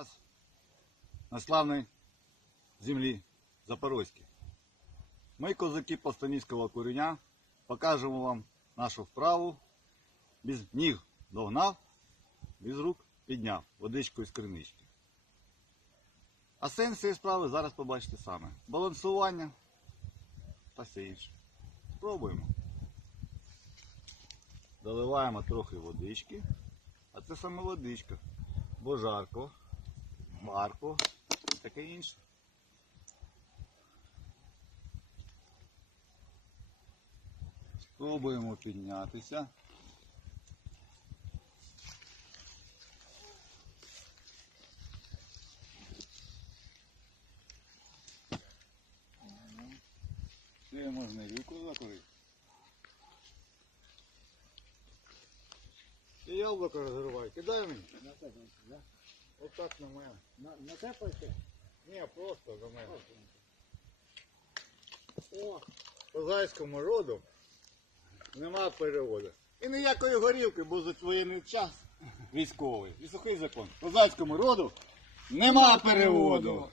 нас на славній землі Запорозькій. Ми, козаки Повстанівського куреня, покажемо вам нашу вправу. Без ніг догнав, без рук підняв водичку із кринички. А сенс цієї справи зараз побачите саме. Балансування та все інше. Спробуємо. Доливаємо трохи водички. А це саме водичка. Бо жарко, марко і таке інше. Спробуємо піднятися. Ще можна і руку закурити. І яблуко розривай. Кидай мені. Отак на мене. На, на те пойти? Ні, просто за мене. О, По зайському роду нема переводу. І ніякої горілки, бо за воєнний час військовий. І сухий закон. По зайському роду нема переводу.